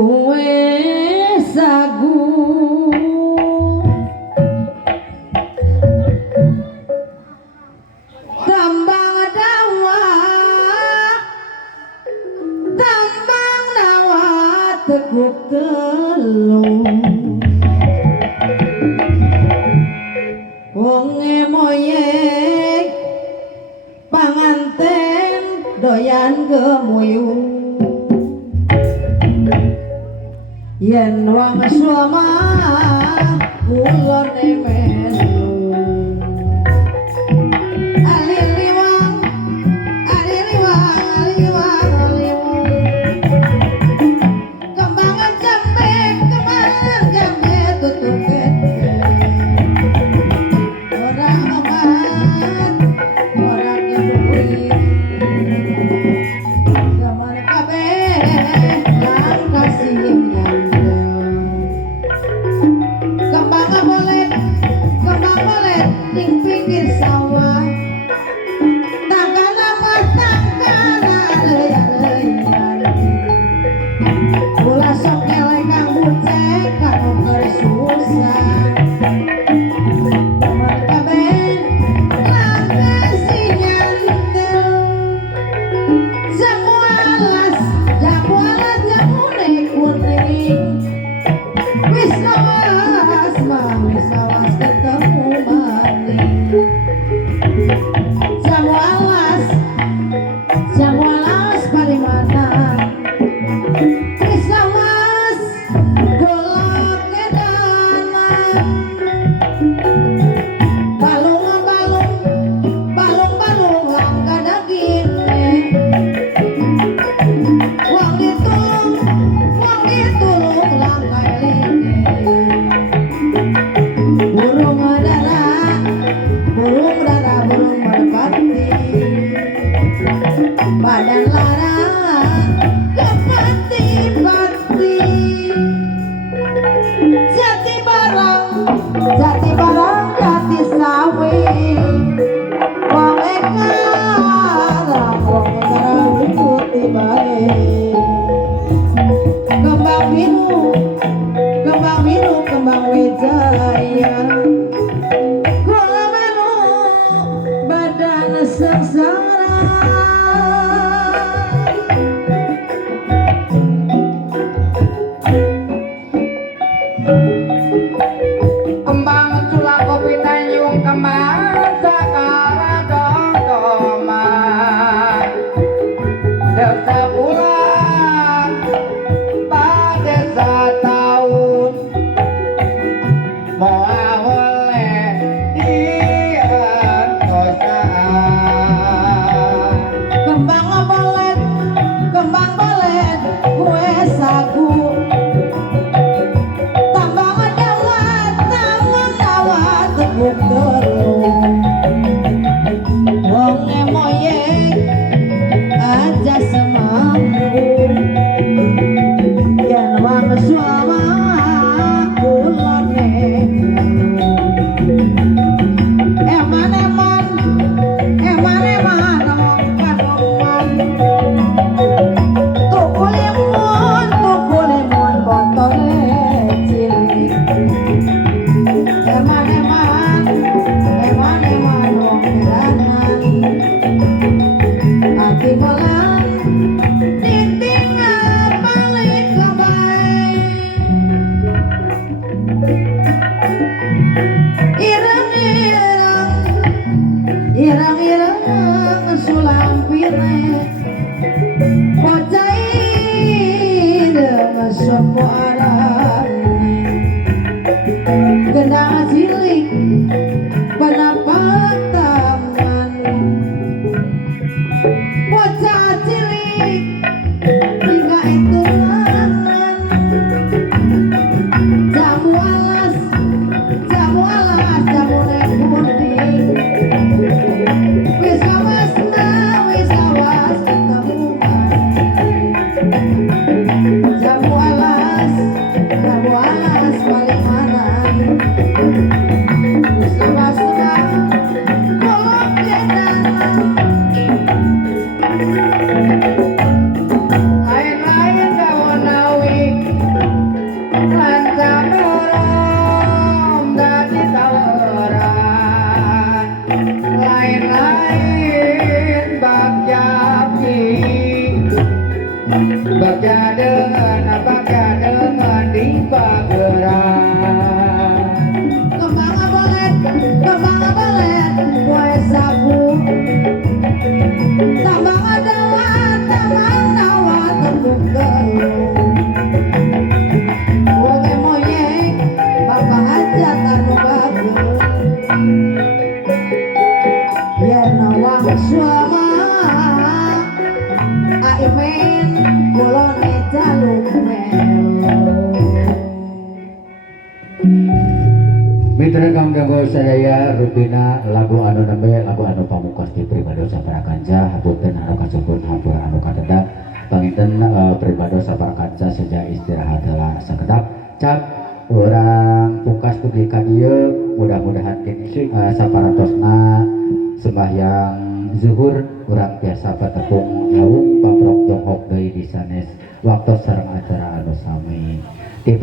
Gue sagu tambang dawa tambang dawa teguk telung wonge moyek panganten doyan gemuyung yen wang suama ulone melu aliliwang aliliwang aliliwang aliliwang kembangan jambe tutup kete orang obat orang nyebui zaman kabeh lang kasih kembang bolet ning pinggir sawah tangkana mah tangkana leuyan ulah sok elek kang bucek kanu keur susah kabeh langkah si nyantel jamualas jamune kuning wis awas ketemu maning jamu alas palimana wis awas golok edanan balung langka daging wong ditulung langka eling burung dara burung merpati badan lara kepati-pati jati barang jati sawi wong ekarang putih bae kembang biru kembang wijaya kula melu badan sengsara kembang tulang kopi tanjung kembang sakala dongtoma desa bulan pada setahun moa oleh kembang bolet kue sagu tambang dawat teguk telung wonge moyek aja semampu yen wang suama kulone eman tuku limun botole cilik eman wong edanan ati bolan titing balik kebae irang sulang pire bocah deung sopo arane gendang cilik penapak tangan bocah cilik hingga itu jamu alas sadaya rutina lagu anu nembe lagu anu pamungkas ti pribados saparakanca hapunten anu kasebut hampura anu kadeda panginten pribados saparakanca saja istirahat heula sakedap cak urang pungkas dugi ka dieu mudah-mudahan kini saparatosna sembahyang zuhur urang biasa patepung lawung paprok jonghok deui di sanes waktu sareng acara anu sami ti